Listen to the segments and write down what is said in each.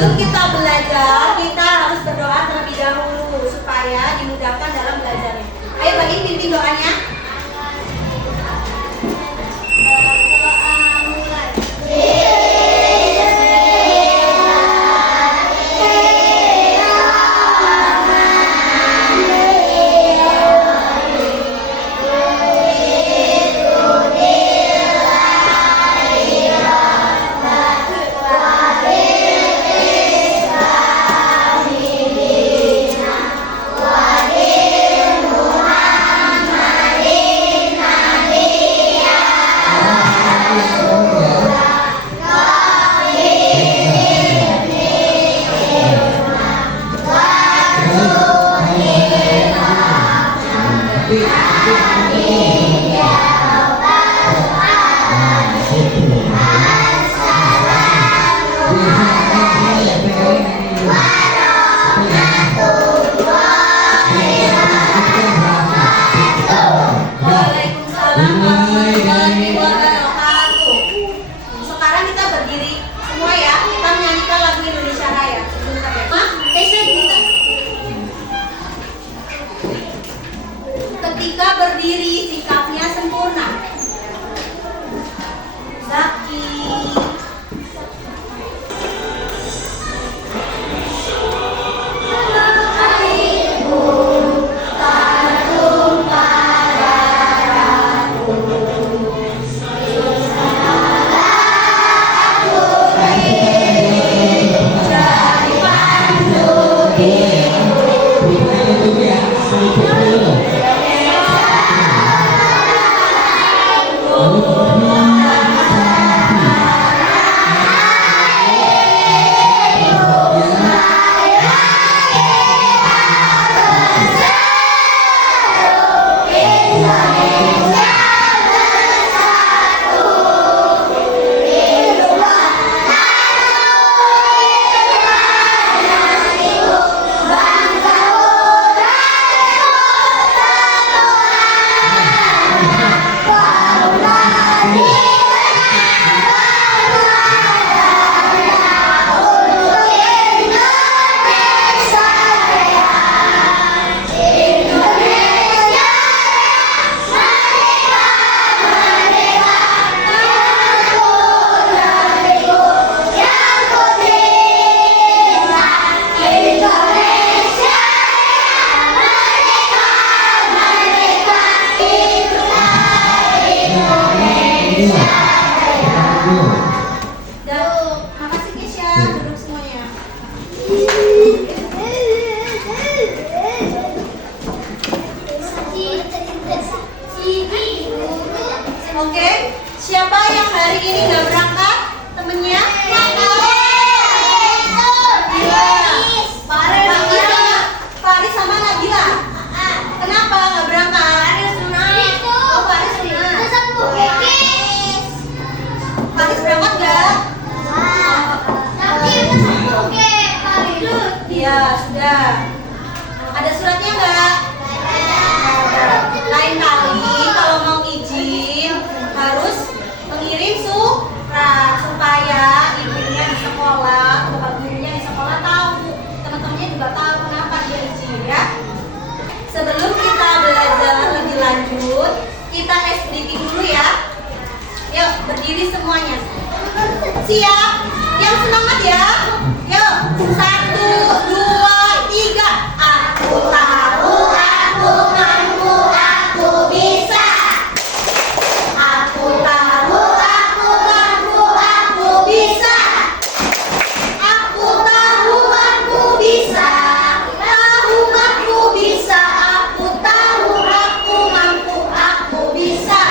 Sebelum kita belajar, kita harus berdoa terlebih dahulu supaya dimudahkan dalam belajarnya. Ayo bagi pimpin doanya. Sekarang kita berdiri semua ya. Kita menyanyikan lagu Indonesia Raya. Ketika berdiri sikapnya sempurna. Zaki. Makasih Kesha, duduk semuanya. Oke, siapa yang hari ini nggak berangkat? Temennya? Faris sama Nabila. Kenapa nggak berangkat? Oh, Faris sunat. Faris berangkat nggak? Iya, sudah. Ada suratnya nggak? Lain kali kalau mau izin harus mengirim surat supaya ibunya di sekolah, bapak gurunya di sekolah tahu, teman-temannya juga tahu kenapa dia izin ya. Sebelum kita belajar lebih lanjut, kita SBT dulu ya. Yuk, berdiri semuanya. Siap? Yang semangat ya. Yuk, 1, 2, 3. Aku tahu, aku mampu, aku bisa. Aku tahu, aku mampu, aku bisa. Aku tahu, aku bisa. Tahu, aku bisa. Aku tahu, aku mampu, aku bisa.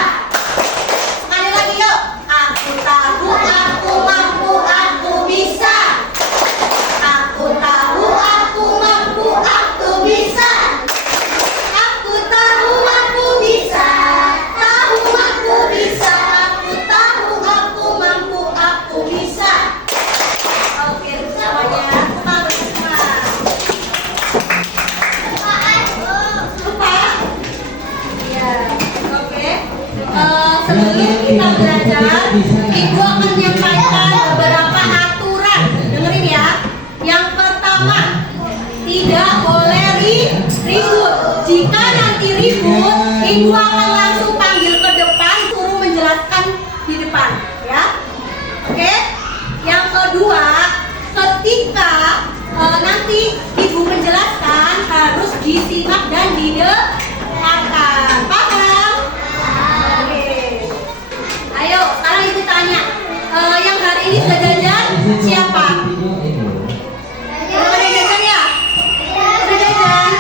Sekali lagi yuk. Aku tahu, aku mampu, aku bisa. Aku tahu, aku mampu, aku bisa. Aku tahu, aku bisa. Tahu, aku bisa. Aku tahu, aku mampu, aku bisa. Oke, semuanya. Taruh semua. Lupa? Iya. Oke. Sebelum kita belajar, Ibu akan menyampaikan beberapa aturan. Dengerin ya. pertama, tidak boleh ribut. Jika nanti ribut, ibu akan langsung panggil ke depan, suruh menjelaskan di depan, ya. Oke? Yang kedua, ketika nanti ibu menjelaskan harus disimak dan didengarkan. Paham? Oke. Ayo, sekarang ibu tanya. Yang hari ini sudah jajan siapa? Sudah jajan ya? Sudah jajan.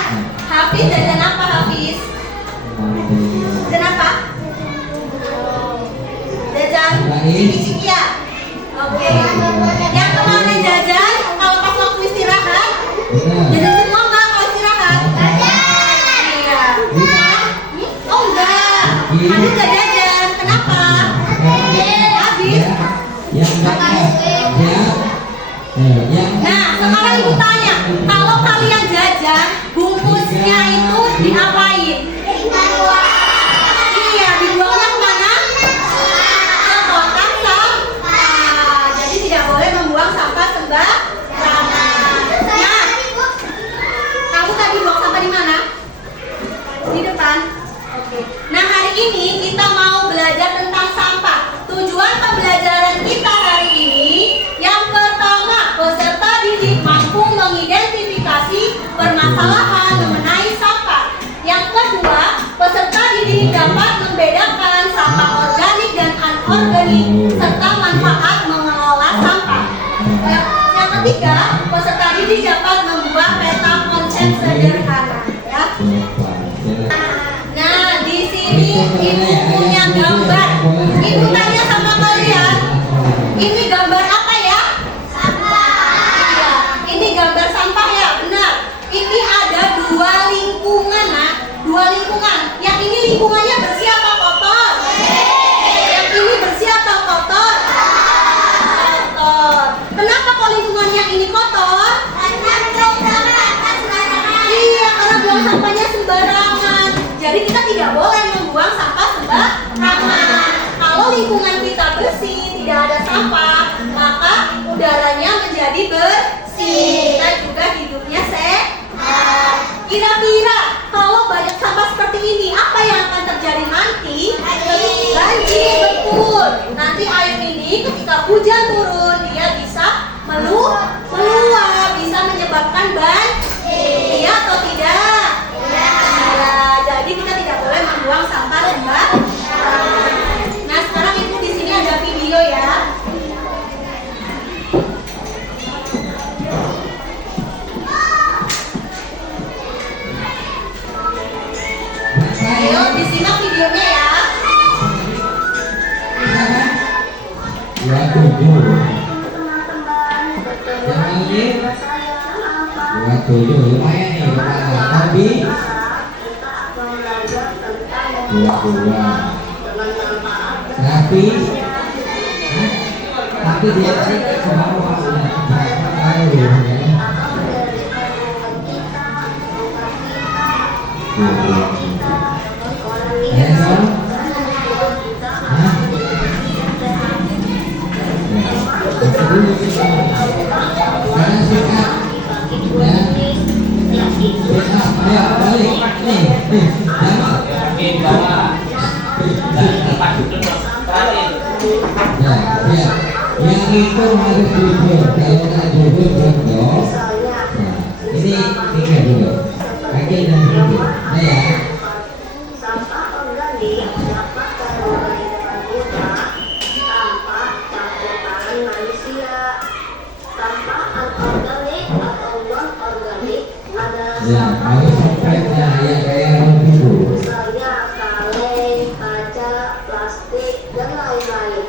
Hafiz jajan apa Hafiz? Jajan apa? Jajan ciki-ciki ya? Oke. Yang kemarin jajan, kalau pas waktu istirahat, jajan semua enggak kalau istirahat? Iya. Oh enggak. Ada enggak jajan? Kenapa? Habis. Nah, sekarang ibu tanya, kalau kalian jajan, bungkusnya itu diapain? Iya, dibuangnya kemana? Ke kotak sampah. Jadi tidak boleh membuang sampah sembarangan. Nah, kamu tadi buang sampah di mana? Di depan. Oke. Nah, hari ini kita mau belajar tentang sampah. Tujuan pembelajaran kita hari ini, yang pertama, peserta didik mampu mengidentifikasi permasalahan mengenai sampah. Yang kedua, peserta didik dapat membedakan sampah organik dan anorganik serta manfaat mengelola sampah. Yang ketiga, peserta didik dapat membuat peta konsep sederhana. Ya. Nah, di sini ibu punya gambar. Ibu tanya sama kalian, ini gambar apa ya? Sampah. Iya, ini gambar sampah ya, benar. Ini ada dua lingkungan, nah, dua lingkungan. Yang ini lingkungannya bersih apa kotor? Yang ini bersih atau kotor? Kotor. Kenapa kok lingkungan yang ini kotor? Karena buang sampah sembarangan. Iya, karena buang sampahnya sembarangan. Jadi kita tidak boleh membuang sampah sembarangan. Kalau lingkungan kita bersih, tidak ada sampah, maka udaranya menjadi bersih. Kita juga hidupnya sehat. Kira-kira kalau banyak sampah seperti ini, apa yang akan terjadi nanti? Banjir, betul. Nanti air ini ketika hujan turun, dia bisa meluap, bisa menyebabkan banjir. Iya atau tidak? Iya. Jadi kita tidak boleh membuang sampah sembarangan. Nah, sekarang ibu di sini ada video ya. Ayo disimak videonya ya. Ya tujuh. Yang ini dua tujuh lumayan nih tapi dua. Tapi dia tadi semua tahu ya. Yang itu harus jujur, kalau nggak jujur bodoh. Nah, ini tiga dulu, kaki dan jujur. Nah ya. Sampah organik dapat terurai dengan mudah tanpa campur tangan manusia. Sampah anorganik atau non organik adalah Ya, harus konkretnya ya kayak dulu. misalnya kaleng, kaca, plastik dan lain-lain.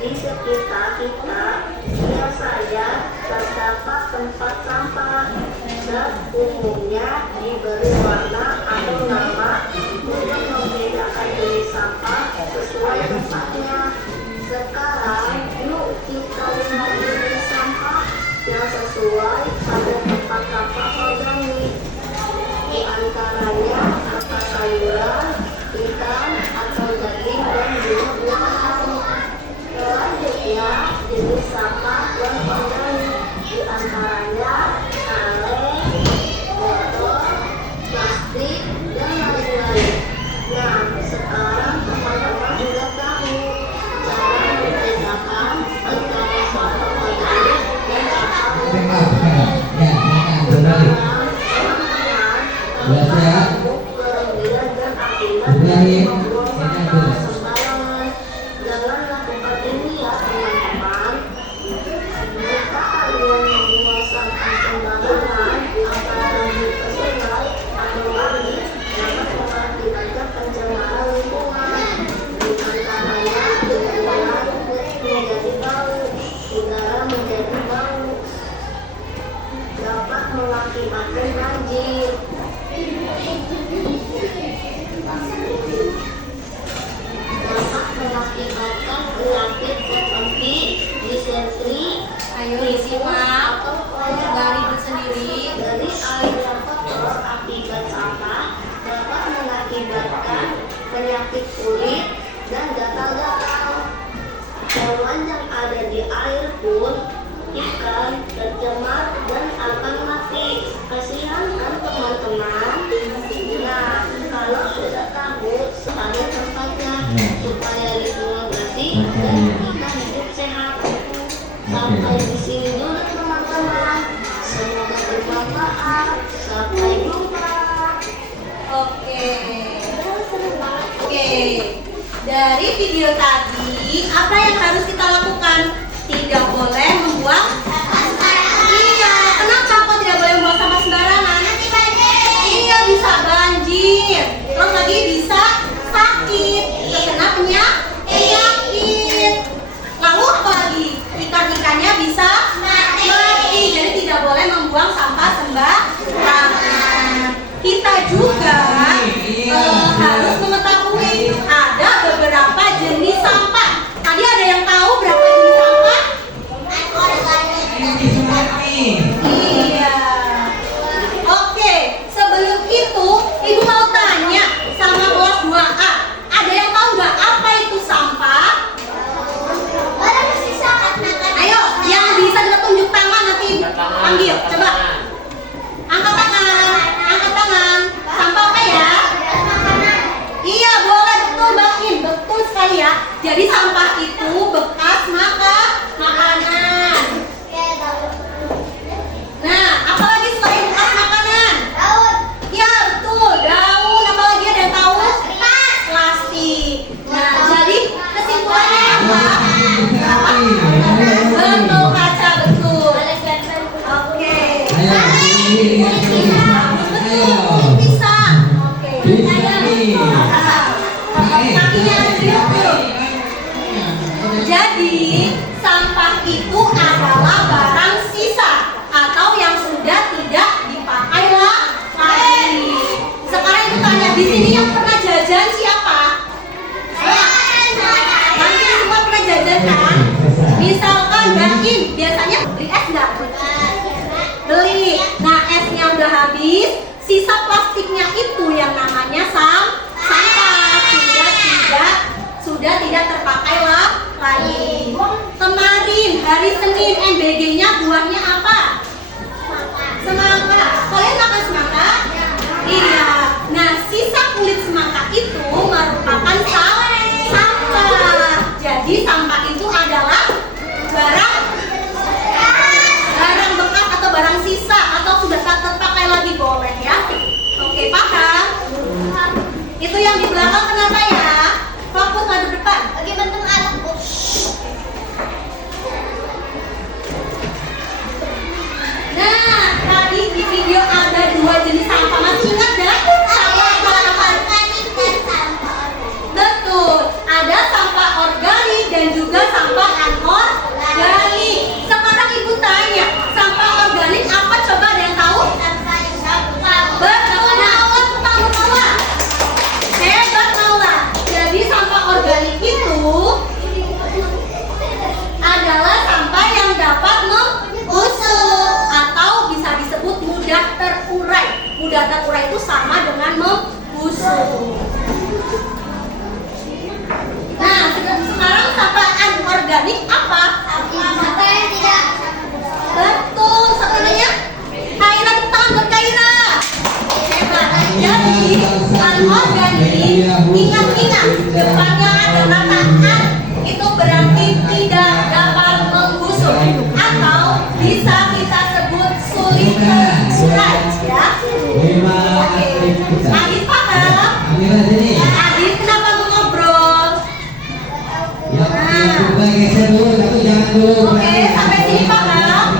Di sekitar kita biasanya terdapat tempat sampah dan umumnya diberi warna atau nama untuk membedakan jenis sampah sesuai tempatnya. Sekarang yuk kita lihat jenis sampah yang sesuai pada tempat sampah organik. Di antaranya sampah sayuran, ikan atau daging dan buah-buahan. Selanjutnya jenis sampah non organik, di antaranya mengakibatkan banjir. Dapat mengakibatkan penyakit seperti disentri, Ayo disimak, nggak ribet sendiri. dari air yang kotor akibat sampah dapat mengakibatkan penyakit kulit dan gatal-gatal. Hewan yang ada di air pun ikan tercemar dan akan mati. Kasihan kan teman-teman? Nah, kalau sudah tahu pada tempatnya supaya lingkungan bersih dan kita hidup sehat. Sampai di sini dulu teman-teman. Semoga bermanfaat. Sampai jumpa. Oke. Oke. Dari video tadi, apa yang harus kita lakukan? Tidak boleh membuang sampah sembarangan. Iya, kenapa kok tidak boleh membuang sampah sembarangan? Nanti banjir. Iya, bisa banjir. Terus lagi bisa sakit, terkena penyakit. Lalu apa lagi? Ikan-ikannya bisa mati. Jadi tidak boleh membuang sampah sembarangan. Kita juga harus mengetahui ada beberapa jenis sampah. Tadi ada yang tahu berapa jenis sampah? Iya. Oke, sebelum itu Ibu mau tanya sama kelas 2A. Ada yang tahu nggak apa itu sampah? Ayo, yang bisa kita tunjuk tangan nanti panggil. Coba. Angkat tangan. Angkat tangan. Sampah apa ya? Iya, boleh, betul Mbak Im. Betul sekali ya. Jadi sampah itu bekas makanan. Nah, apalagi selain bekas makanan? Ya, betul. Daun. Apalagi ada yang tahu? Plastik. Nah, jadi kesimpulannya apa? Betul, kaca, betul. Oke. Betul, pisang. Oke. Kakinya betul. Jadi, sampah itu adalah barang sisa atau yang sudah tidak dipakai lagi. Sekarang itu tanya, di sini yang pernah jajan siapa? Nanti semua pernah jajan kan? Misalkan Mbak Im, biasanya beli es nggak? Beli. Nah, esnya udah habis, sisa plastiknya itu yang namanya sampah sudah tidak terpakai lagi. Kemarin hari Senin MBG-nya buahnya apa? Semangka. Kalian makan semangka? Iya. Nah, sisa kulit semangka itu merupakan sampah. Jadi sampah itu adalah barang bekas atau barang sisa atau sudah tak terpakai lagi, boleh ya. Oke, paham? Itu yang di belakang kenapa ya? Fokus pada depan. Lagi bentuk anak. Nah, tadi di video ada 2 jenis sampah. Masih ingat ya? Sampah organik dan sampah. Betul. Ada sampah organik dan juga sampah anorganik. Sekarang Ibu tanya, sampah organik apa? Coba ada yang tahu? Betul, Naula, Naula. Hebat Naula. Jadi sampah organik itu adalah sampah yang dapat membusuk atau bisa disebut mudah terurai. Mudah terurai itu sama dengan membusuk. Nah, sekarang sampah anorganik apa? Sampah yang tidak. Betul, sebenarnya Kaira, tangan buat Kaira. Hebat. Jadi anorganik, ingat-ingat depannya adalah tangan. Itu berarti tidak dapat membusuk atau bisa kita sebut sulit terurai ya. Adit paham? Adit kenapa mau ngobrol? Oke, sampai sini paham?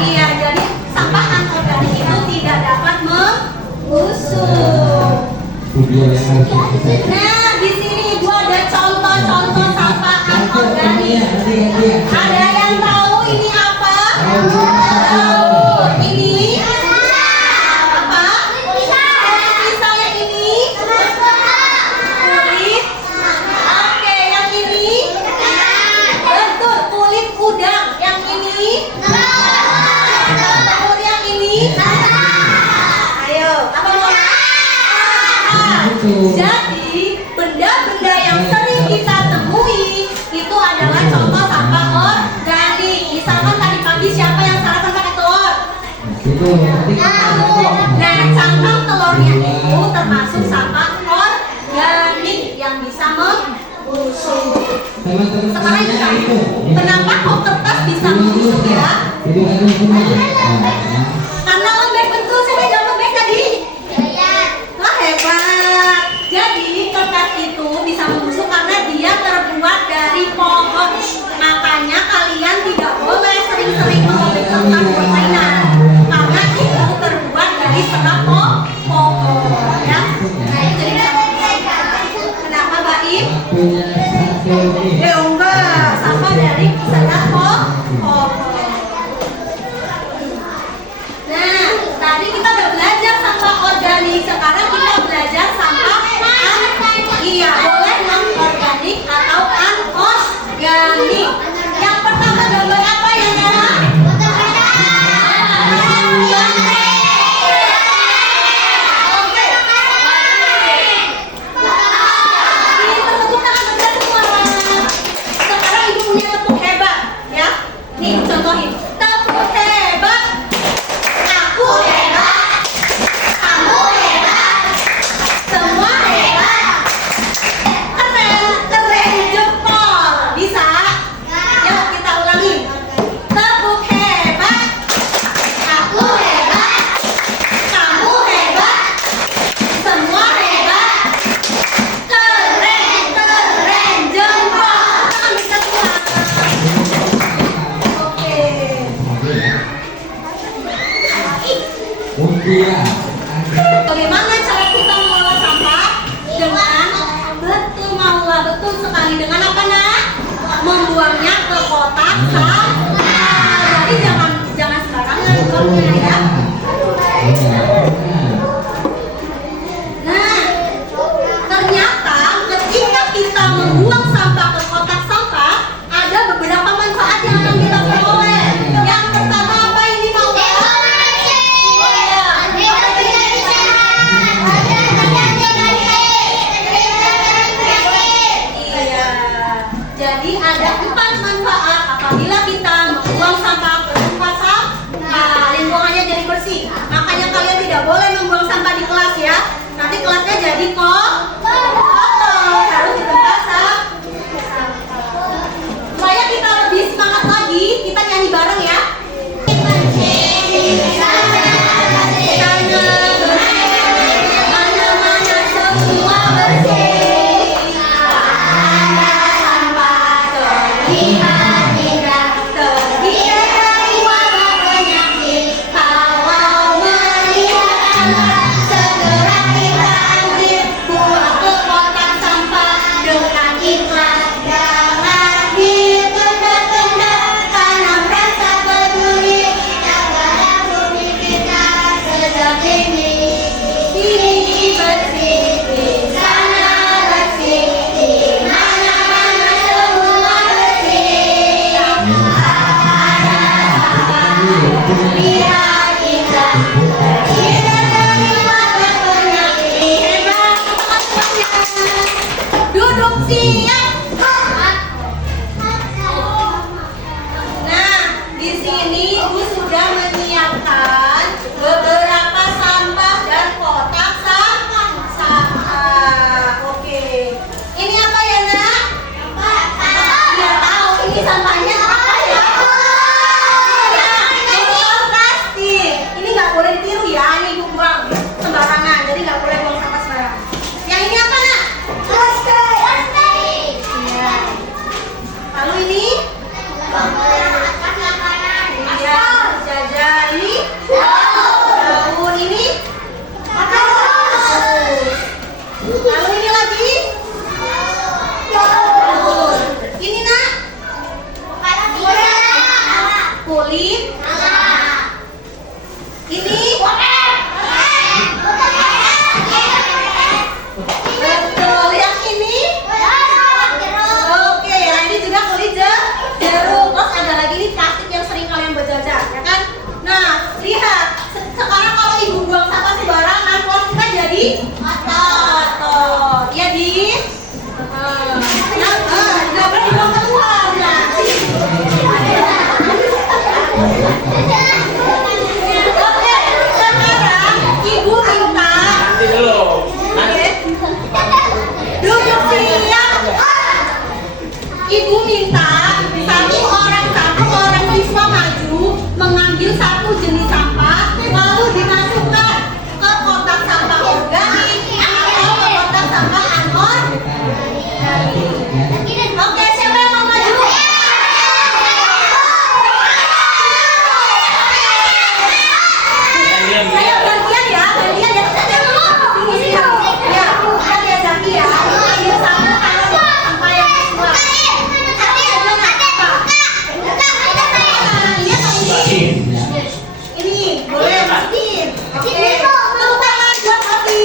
Iya, jadi sampah anorganik itu tidak dapat membusuk. Nah, di sini Ibu ada contoh-contoh sampah anorganik. Ada yang tahu ini apa? Tahu. Ini Itu nanti Nah, cangkang telurnya itu termasuk sampah organik yang bisa membusuk. teman-teman Sekarang semuanya kita, itu. kenapa kok kertas bisa membusuk ya? Itu kan semua. Karena lembek, betul. Siapa yang lembek tadi? Wah, hebat. Jadi kertas itu bisa membusuk karena dia terbuat dari pohon. Makanya kalian tidak boleh sering-sering merobek kertas buat mainan. Karena itu terbuat dari serat pohon. Ya. Nah, itu jadi kenapa Baim? Waktunya 1 menit. Enggak, sampah dari serat pohon. Nah, tadi kita udah belajar sampah organik. Sekarang kita belajar sampah iya, boleh non-organik atau anorganik. Yang pertama gambar apa ya, Nara? Oke. Kita tepuk tangan berdua semua. Sekarang ibu punya tepuk hebat, ya. Nih, contohin. Tepuk hebat. Aku hebat. Kamu hebat. Semua hebat. Keren jempol. Bisa? Yuk kita ulangi. Tepuk hebat. Aku hebat. Kamu hebat. Semua hebat. Keren jempol. Tangan bisa semua. Oke. Undian. Bagaimana cara kita mengelola sampah? Dengan betul sekali dengan apa nak? Membuangnya ke kotak sampah. Jadi jangan sembarangan buangnya ya. Nah, ternyata ketika kita membuang sampah ke kotak sampah, ada beberapa manfaat yang akan kita peroleh. Yang pertama apa ini mau? Iya. Jadi ada 4 manfaat apabila kita membuang sampah ke tempat sampah. Lingkungannya jadi bersih. Makanya kalian Ayo gantian ya, gantian ya. Ini ya, kan ya ganti ya. Ini satu kalau sampai yang kedua. Ini boleh masukin. Oke. Tepuk tangan buat Abi.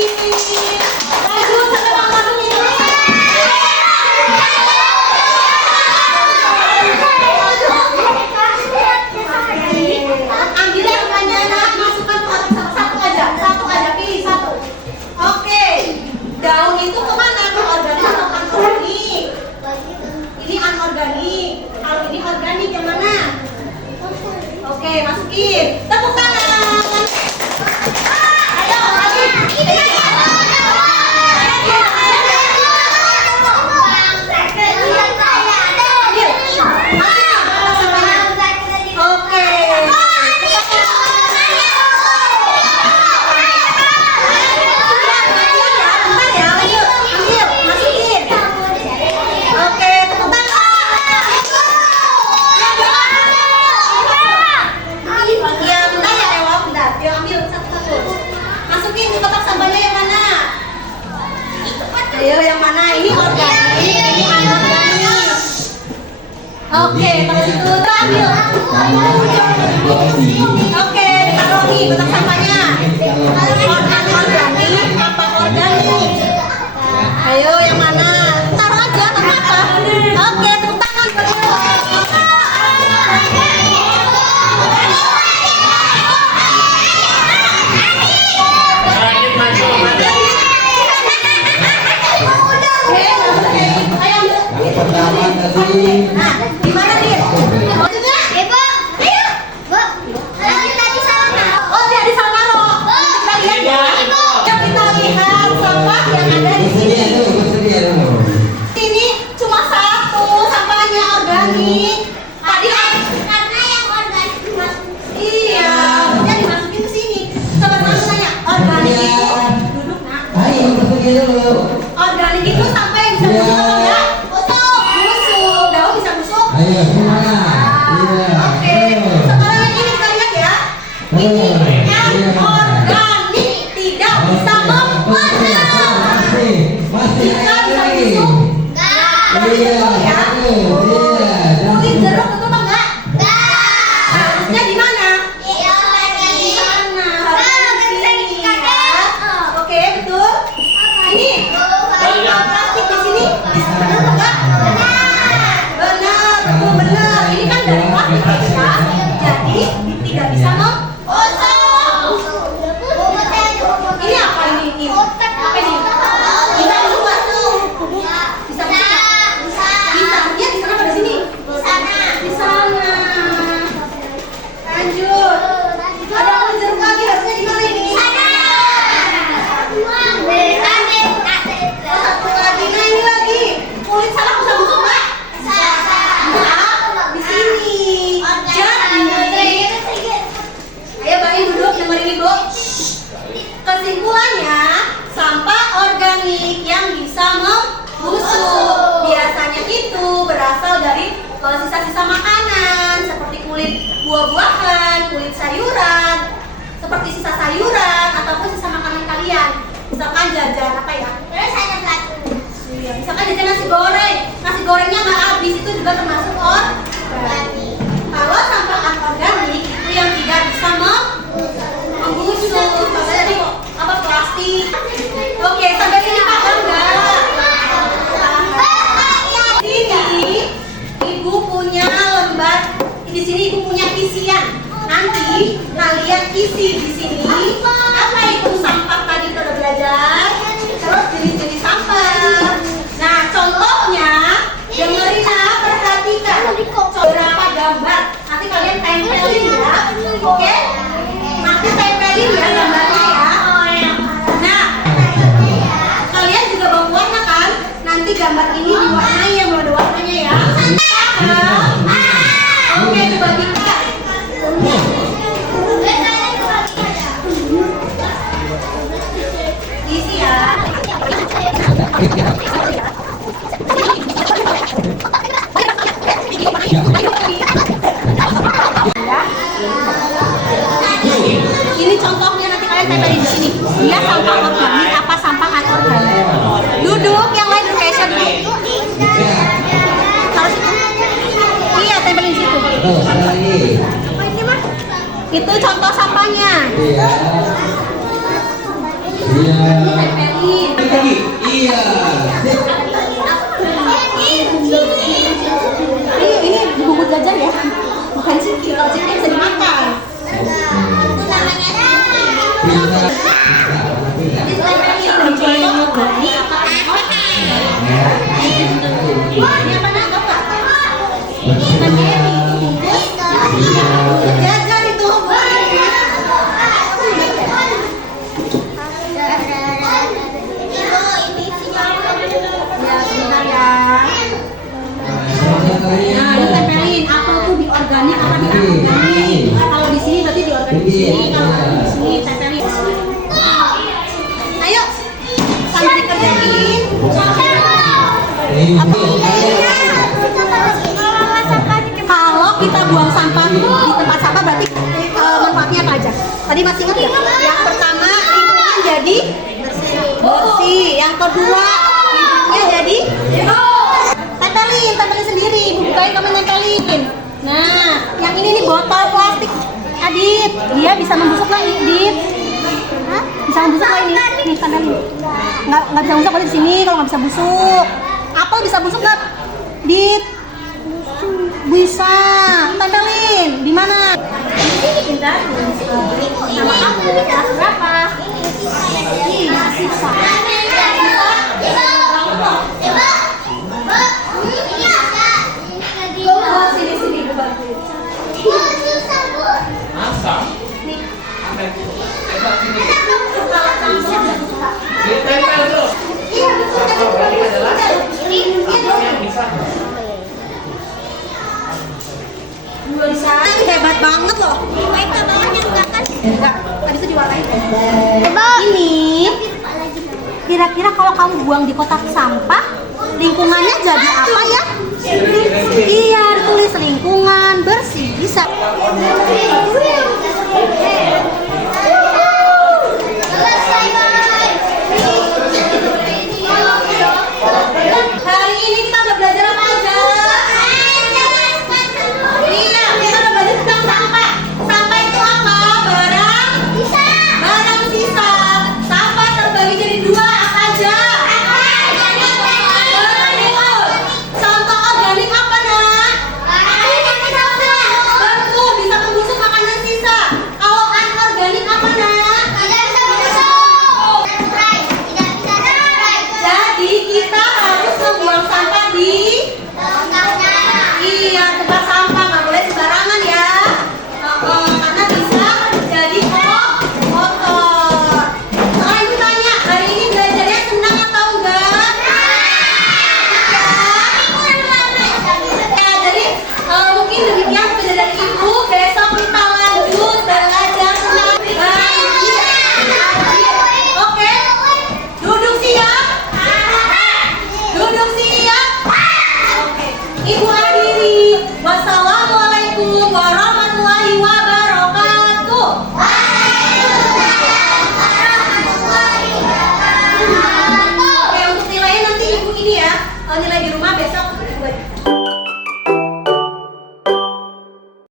Lanjut sampai Bang Madung ini. Ambil yang banyak, masukkan tuh satu aja, pilih satu. Oke. Daun itu kemana? Ke organik atau anorganik? Ini anorganik. Kalau ini organik yang mana? Oke, masukin. Tepuk tangan. Ayo, lagi. Oke. Oke, tepuk tangan. Iya, bentar ya, Ewa, bentar. Dia ambil satu-satu. Masukin di kotak sampahnya yang mana? Ayo, yang mana? Ini organik, ini anorganik. Oke, terus itu ambil. Oke, taruh di kotak sampahnya. Anorganik apa organik? Ayo, yang mana? Taruh aja, nggak apa-apa. Oke, tepuk tangan buat Ewa. Yang pertama tadi Nah, gimana dia? Maksudnya? Ibu, tadi salah naruh. Oh, dia di sana loh. Kita lihat ya. Yuk kita lihat sampah yang ada di sini. bersedia dulu. Ini cuma satu sampahnya organik. Tadi Karena yang organik iya, harusnya dimasukin ke sini. Coba kamu tanya, organik itu duduk nak. Ayo bersedia dulu. Organik itu sampai bisa busuk apa enggak? Busuk. Daun bisa busuk? Ayo semua. Iya. Oke, sekarang yang ini kita lihat ya. Ini organik, tidak bisa membusuk. Masih Jika ada bisa lagi. busuk, Iya, ya. iya. Kulit jeruk itu apa enggak? Harusnya di mana? Di sana, harusnya di sini ya. Oke, betul. Ini ada plastik di sini. Benar apa enggak? Benar, betul benar. Ini kan dari plastik ya. Jadi tidak bisa membusuk. Ini apa ini? Apa ini? Bisa busuk nggak? Bisa busuk nggak? Bisa. Dia di sana pada sini. Di sana. Lanjut. Ada kulit jeruk lagi, harusnya di mana ini? Satu lagi, nah ini lagi. Kulit salak bisa busuk nggak? Bisa. Di sini. Jadi, ayo Bang Ibu duduk dengerin Ibu. Kesimpulannya, sampah organik yang bisa membusuk biasanya itu berasal dari sisa-sisa makanan seperti kulit buah-buahan, kulit sayuran, seperti sisa sayuran ataupun sisa makanan kalian. Misalkan jajan apa ya? Iya, misalkan jajan nasi goreng, nasi gorengnya nggak habis itu juga termasuk organik. Kalau sampah anorganik itu yang tidak bisa membusuk, misalnya tadi kok apa plastik. Oke, sampai sini paham nggak? Ini ibu punya lembar, di sini ibu punya isian. Nanti kalian isi di sini apa itu sampah tadi kita udah belajar. Terus jenis-jenis sampah. Nah, contohnya dengerin ya, perhatikan. Beberapa gambar. Nanti kalian tempelin ya. Oke? Nanti tempelin ya gambarnya ya. Nah, kalian juga bawa warna kan? Nanti gambar ini diwarnai yang belum ada warnanya ya. Oke, coba kita. Isi ya. dia sampah organik apa sampah anorganik. Duduk, yang lain location duduk. Harus itu. Iya, tempelin di situ. Tuh, sekali lagi. Apa ini mah? Itu contoh sampahnya. Iya. Iya. Tempelin. Lagi. Iya. Ini bubut jajan ya, bukan chicken. Kalau chicken bisa dimakan. Itu namanya Tempelin organik apa anorganik. Ini apa nak? Tahu nggak? Bubut jajan itu. Ya, sebentar ya. Nah, ini tempelin apa tuh di organik apa di anorganik. Kalau di sini berarti di organik di sini, kalau di sini tempelin. Ayo, sambil dikerjain. Kalau kita buang sampah di tempat sampah berarti manfaatnya apa aja? Tadi masih ingat ya? Yang pertama lingkungan jadi bersih. Yang kedua lingkungannya jadi tempelin sendiri. Bukain kamu tempelin. Nah, yang ini nih botol plastik. Adit, dia bisa membusuk nggak, Adit? Hah? Bisa membusuk nggak ini? Nih tempelin. Nggak bisa busuk kalau di sini kalau nggak bisa busuk. Apel bisa busuk nggak, Dit? Bisa. Tempelin. Di mana? Indah. Nama kamu kelas berapa? Ih, masih sama. Sini gue bantuin. Nih. Iya betul. Bisa. Hebat banget loh. Enggak, tadi itu diwarnain. Ini kira-kira kalau kamu buang di kotak sampah, lingkungannya jadi apa ya? Iya, tulis lingkungan bersih. Bisa.